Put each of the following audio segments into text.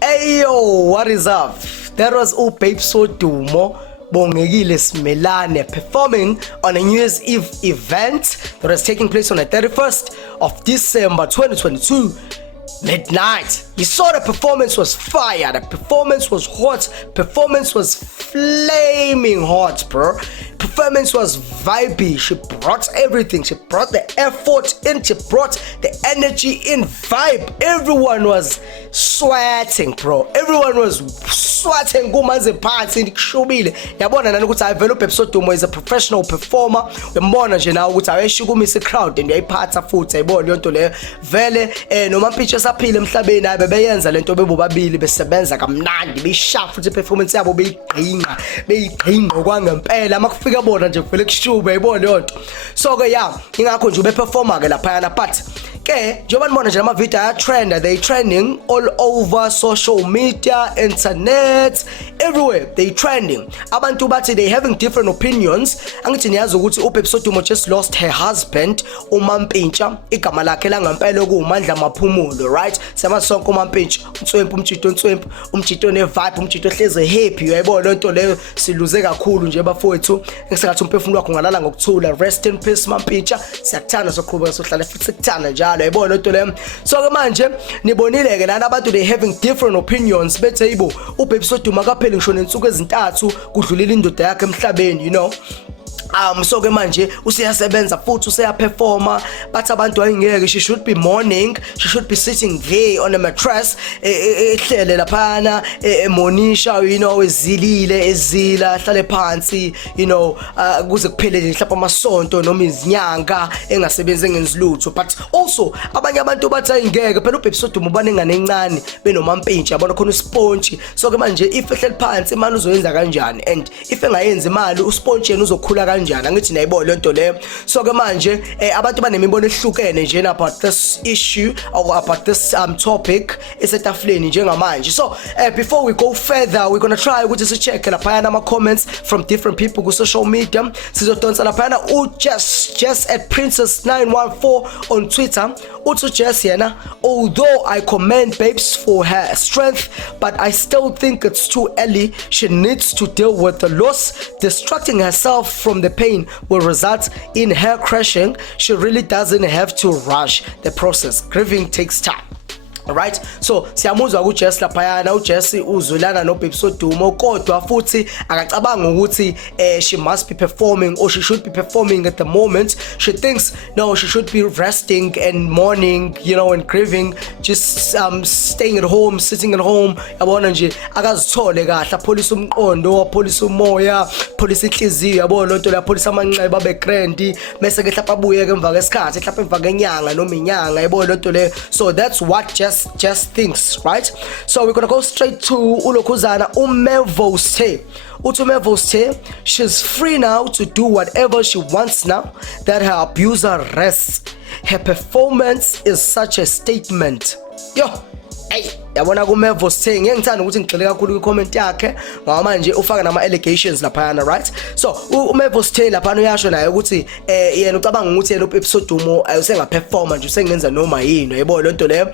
Ayo, what is up? That was BABES WODUMO Bongekile Smelane performing on a New Year's Eve event that was taking place on the 31st of December 2022 midnight. You saw the performance was fire, the performance was hot, performance was flaming hot, bro. Performance was vibey. She brought everything. She brought the effort in, she brought the energy in, vibe. Everyone was sweating, bro. Everyone was sweating. Kumanze phansi kushubile. Yabona nani ukuthi ayivela BABES WODUMO is a professional performer. Uyambona nje nawe ukuthi ayeshukumisa crowd and uyayiphatha futhi ayibona yonto leyo. Vele no Mampintsha saphila emhlabeni abe beyenza lento bebobabili besebenza kamnandi, beyishafu futhi performance yabo beyigqinqa kwangempela. Makufika bona nje vele kushube ayibona yonto. So ke yeah, ingakho nje beperforma ke lapha yana, but ke njengoba nibona nje ama video aya trend, they trending all over social media, internet, everywhere they trending. Abantu bathi they having different opinions. Angithi niyazi ukuthi BABES WODUMO just lost her husband uMampintsha, igama lakhe langempela kuMandla Maphumulo, right? Sema sonke uMampintsha uNtswempu, umjito uNtswempu, umjito ne vibe, umjito hleze happy, uyayibona lento leyo siluze kakhulu nje bafowethu. Ngisengathi umphefumulo wakho ungalala ngokuthula. Rest in peace Mampintsha, siyakuthanda soqhubeka sohlala futhi sikuthanda njalo, uyayibona lento leyo. So ke manje nibonile ke lana abantu they having different opinions. Bethe yibo BABES WODUMO akapheli ngisho nensuku ezintathu kudlulile indoda yakhe emhlabeni, you know. So ke manje useyasebenza futhi useyaperforma, but abantu ayingeke, she should be mourning, she should be sitting there on a mattress ehlele laphana emonisha, you know, ezilile ezila hlale phansi, you know, kuze kuphelele mhlawumbe amasonto noma izinyanga engasebenzi ngenzilutho. But also abanye abantu bathi ayingeke phela BABES WODUMO banengane encane benoMampintsha yabona khona usponge. So ke manje if ehleli phansi imali uzoyenza kanjani, and if engayenzi imali usponge yena uzokhula kanjani? Angithi nayibona lento leyo. So ke manje abantu banemibono ehlukene nje about this issue or about this topic esetafuleni njengamanje. So before we go further, we're going to try ukuthi si check lapha ama comments from different people ku social media. Sizodonsa lapha just at princess914 on Twitter. Also Jess yena, although I commend BABES for her strength, but I still think it's too early. She needs to deal with the loss. Distracting herself from the pain will result in her crashing. She really doesn't have to rush the process. Grieving takes time. Alright, so siyamuzwa uJess laphayana, uJess uzulana noBABES WODUMO kodwa futhi akacabanga ukuthi she must be performing or she should be performing at the moment. She thinks no, she should be resting and mourning, you know, and grieving, just staying at home, sitting at home. Yabona nje akazithole kahle, apholisa umqondo, apholisa umoya, apholisa inhliziyo, yabona lonto la apholisa amanxeba babe grandi, mase ke hlapha abuye ke emva kwesikhathi, hlapha emva kenyanga noma inyanga, yabona lonto le. So that's what just thinks, right? So we're gonna go straight to ulokhuzana uMevosthe. uMevosthe, she's free now to do whatever she wants now that her abuser rests. Her performance is such a statement. Yo, hey. yabona kuMevo Sithe ngiyangithanda ukuthi ngigxile kakhulu kwi-comment yakhe ngoba manje ufaka nama-allegations laphayana, right? So uMevo Sithe laphana uyasho naye ukuthi yena ucabanga ukuthi yena u-episode WODUMO usengaperforma nje usengenza noma yini, yebo le nto leyo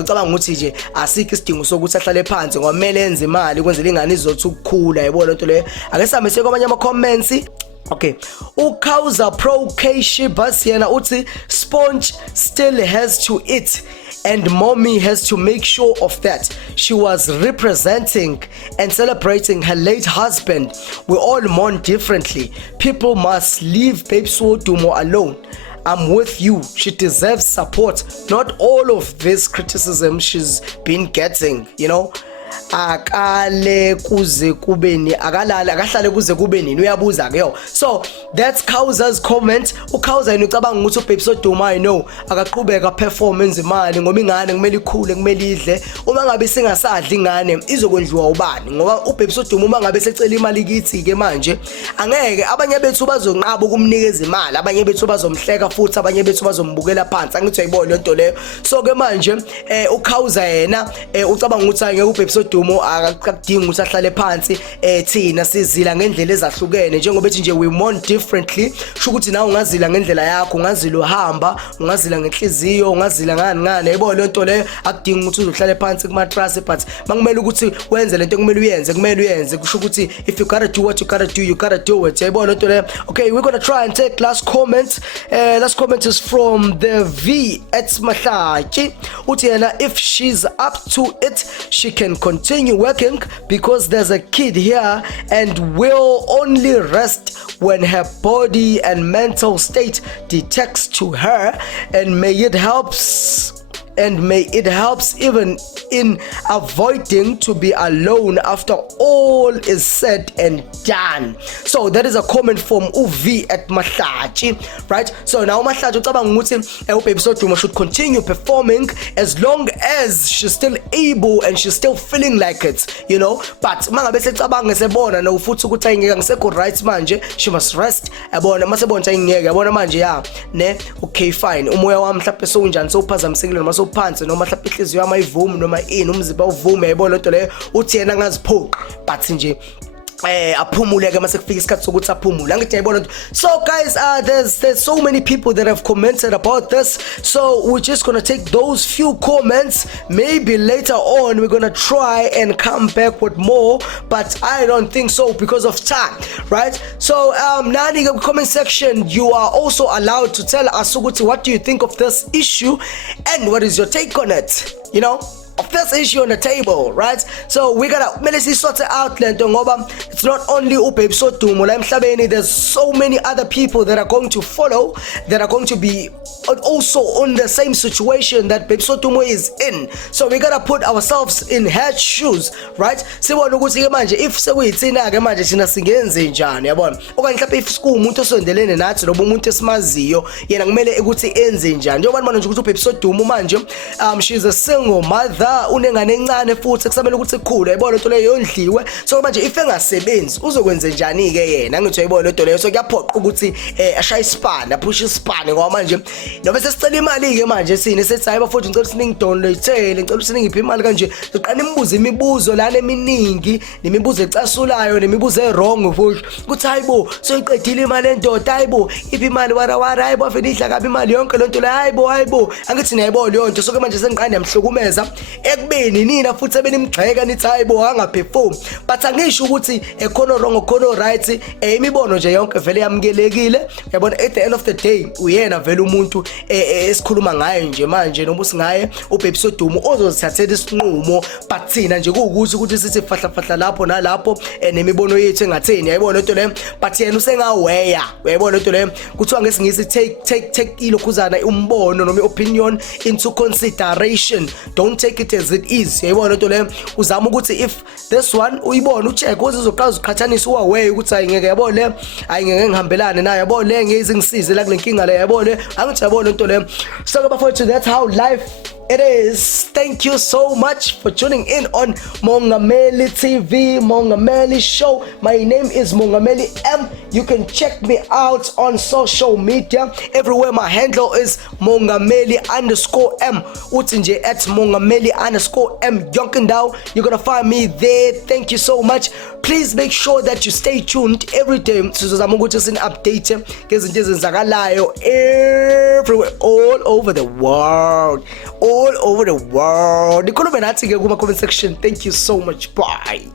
ucabanga ukuthi nje asikho isidingo sokuthi ahlale phansi ngoba kumele enze imali kwenzela ingane izothi ukukhula, yebo le nto leyo. Ake sihambe siye kwamanye ama-comments. Okay, uKauza Pro K Shibas yena uthi Sponge still has to eat and mommy has to make sure of that. She was representing and celebrating her late husband. We all mourn differently. People must leave Babes WODUMO alone. I'm with you. She deserves support. Not all of this criticism she's been getting, you know. Akale kuze kube ni akalala akahlale kuze kube nini uyabuza ke yo. So that's Kauza's comment. uKauza yena ucabanga ukuthi uBabes WODUMO I know akaqhubeka performance imali ngoba ingane kumele ikhule kumele idle. Uma ngabe singasadli ingane izokwenziwa ubani ngoba uBabes WODUMO uma ngabe secela imali kithi ke manje angeke abanye bethu bazonqaba ukumnikeza imali, abanye bethu bazomhleka futhi abanye bethu bazombukela phansi. Angithi uyayibona le nto leyo. So ke manje uKauza yena ucabanga ukuthi angeke uBabes WODUMO akadingi ukuthi ahlale phansi thina sizila ngendlela ezahlukene njengoba ethi nje we mourn differently. Sho ukuthi nawe ungazila ngendlela yakho, ungazila uhamba, ungazila ngenhliziyo, ungazila ngani yebo le nto leyo akudingi ukuthi uzohlale phansi kuma trust, but makumele ukuthi wenze lento kumele uyenze kusho ukuthi if you gotta do what you gotta do, you gotta do it, yebo le nto leyo. Okay, we're going to try and take last comment. Last comment is from the V at Mahlachi. Uthi yena if she's up to it she can continue working because there's a kid here and will only rest when her body and mental state detects to her, and may it helps even in avoiding to be alone after all is said and done. So that is a comment from uV at Mahlachi, right? So now Mahlachi ucabanga ukuthi uBabes WODUMO should continue performing as long as she's still able and she's still feeling like it, you know. But mangabe secabanga sebona no futhi ukuthi ayingeke ngisekho right manje, she must rest. Yabona masebona ayingeke, yabona manje ya ne okay fine, umoya wami mhlawumbe sowunjani sowuphazamisekile noma sowuphansi noma mhlawumbe inhliziyo yami ayivumi noma ini umzimba uvume, yabo lento leyo uthi yena ngaziphoqa but nje aphumuleke mase kufika isikhathi sokuthi aphumule. Angithi yayibona. So guys, there's so many people that have commented about this, so we're just gonna take those few comments. Maybe later on we're gonna try and come back with more, but I don't think so because of time, right? So nani in the comment section you are also allowed to tell us what do you think of this issue and what is your take on it, you know, of this issue on the table, right? So we gotta medically sort it out lento ngoba it's not only uBabes WODUMO la emhlabeni, there's so many other people that are going to follow, that are going to be also on the same situation that Babes WODUMO is in. So we gotta put ourselves in her shoes, right? Sibona ukuthi ke manje if sekuyithina ke manje thina singenze njani, yabona? Okanye mhlawumbe if kuwumuntu osondelene nathi loba umuntu esimaziyo yena kumele ukuthi enze njani. Njengoba manje ukuthi uBabes WODUMO manje she's a single mother, unengane encane futhi kusamele ukuthi ikhule, yabona lento leyo yondliwe. So manje if engasebenzi uzokwenza njani ke yena? Angithi yayibona lento leyo. So kuyaphoqa ukuthi ashaya ispan, aphush ispan ngoba manje nobe sesicela imali ke manje sine sethi hayi bafowethu ngicela siningi downloadele, ngicela siningiphe imali kanje. Siqala imibuzo lana eminingi, nemibuzo ecasulayo, nemibuzo ewrong futhi. Kuthi hayibo soyiqedile imali endoda, hayibo iphi imali wara hayibo afena idla kabi imali yonke lento le, hayibo angithi niyayibona leyo nto. So ke manje sengiqanda yamhlukumeza ekubeni nina futhi ebenimgxeka nithi hayibo angaperform, but angisho ukuthi ekhono wrong ekhono right, imibono nje yonke vele yamukelekile, yabona. At the end of the day uyena vele umuntu esikhuluma ngaye nje manje noma usingaye uBabes WODUMO ozozithathela isinqumo, but thina nje ukuthi sithi fahla lapho nalapho nemibono yethu engatheni, yayibona lento le. But yena usengaweya, uyayibona lento le. Kuthiwa ngesingisi take ilokhuzana umbono noma opinion into consideration, don't take it as it is, yayibona lento le. Uzama ukuthi if this one uyibona ucheck uzoqala uziqhathanisa uwaway ukuthi ayingeke, yabona le ayingeke ngihambelane nayo, yabona le ngeke izingisize la kule nkinga le, yabona angithi yabona lento le. So bafowethu, that's how life it is. Thank you so much for tuning in on Mongameli TV, Mongameli Show. My name is Mongameli M. You can check me out on social media. Everywhere my handle is Mongameli_M. uThingo at Mongameli_M. Yonkendau. You're gonna find me there. Thank you so much. Please make sure that you stay tuned every day. Sizozama ukuthi sini-update ngezinto ezenzakalayo everywhere, all over the world. All over the world. Nikhulume nathi ke kuma comment section. Thank you so much. Bye.